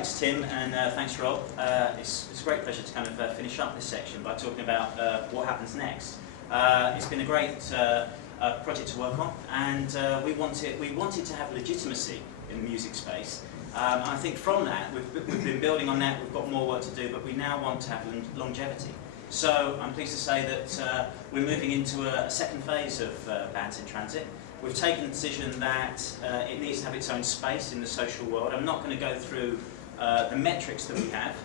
thanks Tim, and thanks Rob. It's a great pleasure to kind of finish up this section by talking about what happens next. It's been a great project to work on, and we wanted to have legitimacy in the music space. And I think from that, we've been building on that, we've got more work to do, but we now want to have longevity. So I'm pleased to say that we're moving into a second phase of Bands in Transit. We've taken the decision that it needs to have its own space in the social world. I'm not going to go through the metrics that we have.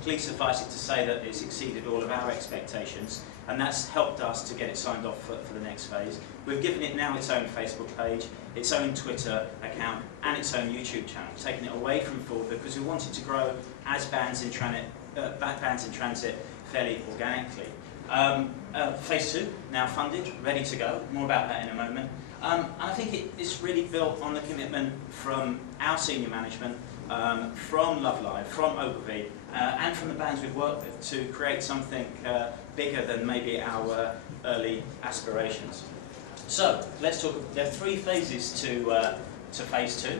Please suffice it to say that it's exceeded all of our expectations, and that's helped us to get it signed off for the next phase. We've given it now its own Facebook page, its own Twitter account, and its own YouTube channel, taking it away from Ford because we wanted to grow as Bands in Transit fairly organically. Phase 2, now funded, ready to go. More about that in a moment. And I think it's really built on the commitment from our senior management, from LABDAYLIVE, from Ogilvy, and from the bands we've worked with to create something bigger than maybe our early aspirations. So let's talk. There are 3 phases to phase 2.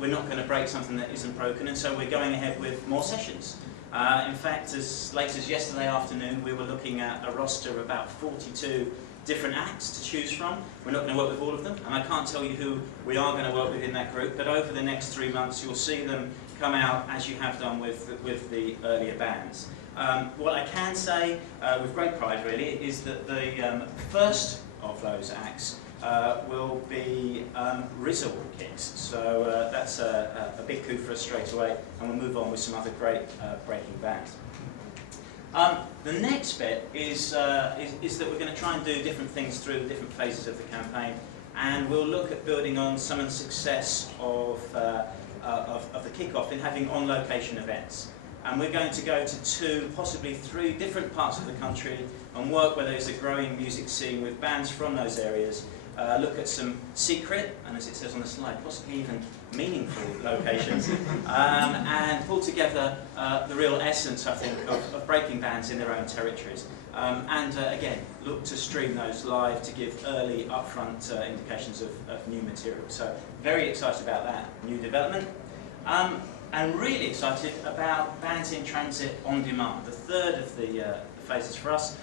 We're not going to break something that isn't broken, and so we're going ahead with more sessions. In fact, as late as yesterday afternoon, we were looking at a roster of about 42 different acts to choose from. We're not going to work with all of them, and I can't tell you who we are going to work with in that group, but over the next 3 months you'll see them come out as you have done with the earlier bands. What I can say, with great pride really, is that the first of those acts will be RZA Kicks, so that's a big coup for us straight away, and we'll move on with some other great breaking bands. The next bit is that we're going to try and do different things through the different phases of the campaign, and we'll look at building on some of the success of the kick-off in having on-location events. And we're going to go to 2, possibly 3 different parts of the country and work where there's a growing music scene with bands from those areas. Look at some secret, and as it says on the slide, possibly even meaningful locations, and pull together the real essence, I think, of breaking bands in their own territories. Again, look to stream those live to give early, upfront indications of new material. So, very excited about that new development. And really excited about Bands in Transit on Demand, the third of the phases for us.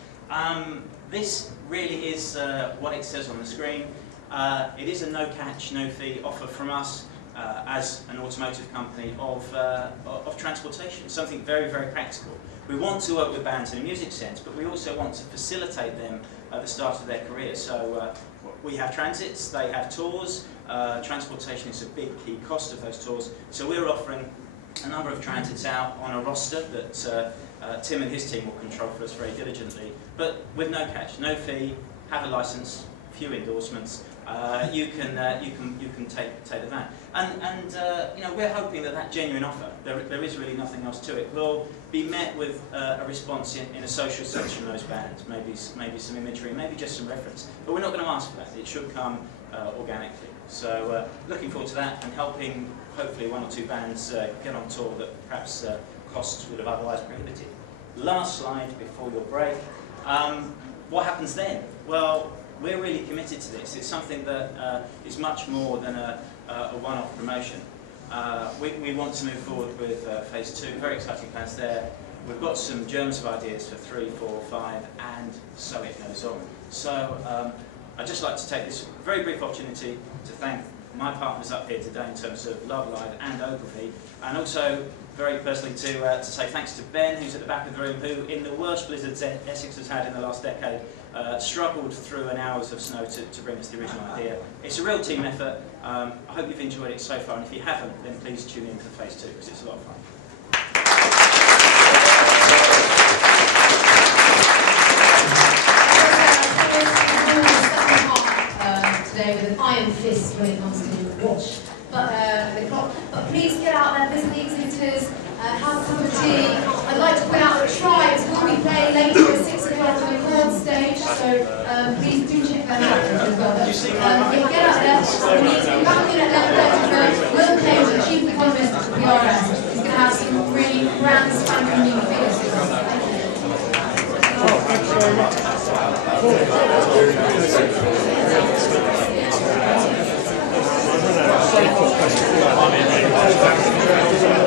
This really is what it says on the screen. It is a no-catch, no-fee offer from us as an automotive company of transportation, something very, very practical. We want to work with bands in a music sense, but we also want to facilitate them at the start of their career. So we have transits, they have tours. Transportation is a big key cost of those tours. So we're offering a number of transits out on a roster that Tim and his team will control for us very diligently, but with no catch, no fee, have a license, few endorsements. You can take the van, and you know, we're hoping that genuine offer, there is really nothing else to it, will be met with a response in a social sense from those bands, maybe some imagery, maybe just some reference. But we're not going to ask for that. It should come organically. So looking forward to that and helping hopefully 1 or 2 bands get on tour that perhaps costs would have otherwise prohibited. Last slide before your break. What happens then? Well, we're really committed to this. It's something that is much more than a one-off promotion. We want to move forward with phase 2. Very exciting plans there. We've got some germs of ideas for 3, 4, 5, and so it goes on. So I'd just like to take this very brief opportunity to thank my partners up here today in terms of LABDAYLIVE and Ogilvy, and also very personally to say thanks to Ben, who's at the back of the room, who in the worst blizzards Essex has had in the last decade, struggled through an hours of snow to bring us the original idea. It's a real team effort. I hope you've enjoyed it so far, and if you haven't, then please tune in for phase 2 because it's a lot of fun. Today with an iron fist when it comes to watch the clock. But please get out there, visit the exhibitors, have a cup of tea. I'd like to point out that Tribes will be playing later at 6 o'clock on the chord stage, so please do check that out as well. But, yeah, get out there. We need to be back in at 11:30. Will Page, the Chief Economist of PRS, is going to have some really grand spanking new figures. Thanks very much. Question.